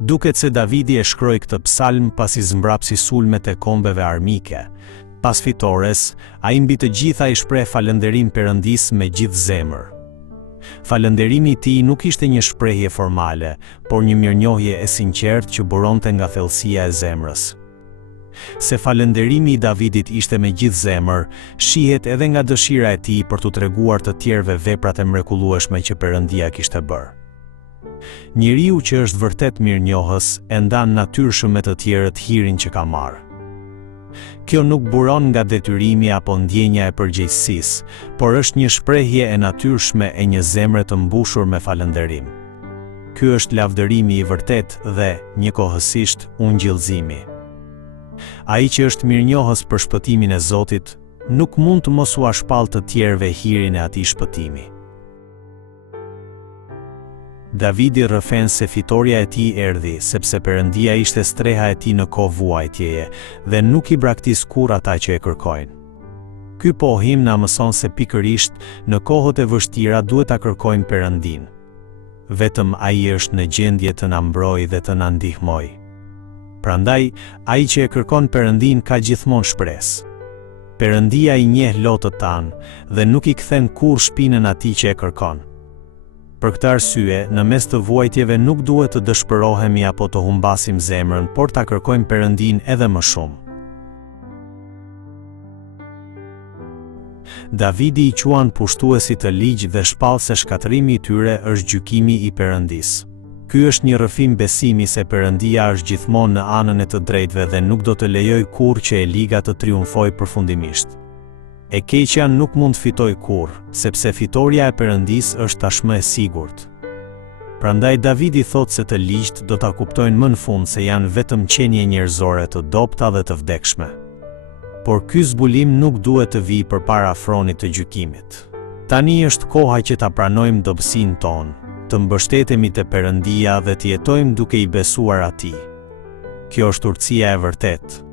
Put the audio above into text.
Duket se Davidi e shkroi këtë psalm pasi zmbrapsi sulmet e kombeve armike. Pas fitores, ai mbi të gjitha i shpreh falënderim Perëndis me gjithë zemër. Falënderimi i tij nuk ishte një shprehje formale, por një mirënjohje e sinqertë që buronte nga thellësia e zemrës. Se falënderimi i Davidit ishte me gjithë zemër, shihet edhe nga dëshira e tij për t'u treguar të tjerëve veprat e mrekullueshme që Perëndia kishte bërë. Njeriu që është vërtet mirënjohës e ndan natyrshëm me të tjerët hirin që ka marrë. Kjo nuk buron nga detyrimi apo ndjenja e përgjegjësisë, por është një shprehje e natyrshme e një zemre të mbushur me falënderim. Ky është lavdërimi i vërtet dhe, njëkohësisht, ungjillëzimi. Ai që është mirënjohës për shpëtimin e Zotit, nuk mund të mos u ashpall të tjerëve hirin e atij shpëtimi. Davidi rrëfen se fitoria e tij erdhi, sepse Perëndia ishte streha e tij në kohë vuajtjeje, dhe nuk i braktis kurrë ata që e kërkojnë. Ky pohim na mëson se pikërisht në kohët e vështira duhet ta kërkojmë Perëndin. Vetëm ai është në gjendje të na mbrojë dhe të na ndihmojë. Prandaj, ai që e kërkon Perëndin ka gjithmonë shpresë. Perëndia i njeh lotët tanë dhe nuk i kthen kurrë shpinën atij që e kërkon. Për këtë arsye, në mes të vuajtjeve nuk duhet të dëshpërohemi apo të humbasim zemrën, por ta kërkojmë Perëndin edhe më shumë. Davidi i quan pushtuesit të ligj dhe shpall se shkatërimi i tyre është gjykimi i Perëndis. Ky është një rrëfim besimi se Perëndia është gjithmonë në anën e të drejtëve dhe nuk do të lejoj kurrë që e liga të triumfojë përfundimisht. E keqja nuk mund të fitoj kurrë, sepse fitoria e Perëndis është tashmë e sigurt. Prandaj Davidi thot se të ligjt do ta kuptojnë më në fund se janë vetëm qenie njerëzore të dobta dhe të vdekshme. Por ky zbulim nuk duhet të vijë përpara afronit të gjykimit. Tani është koha që ta pranojmë dobësinë tonë, të mbështetemi te Perëndia dhe të jetojmë duke i besuar atij. Kjo është urtësia e vërtetë.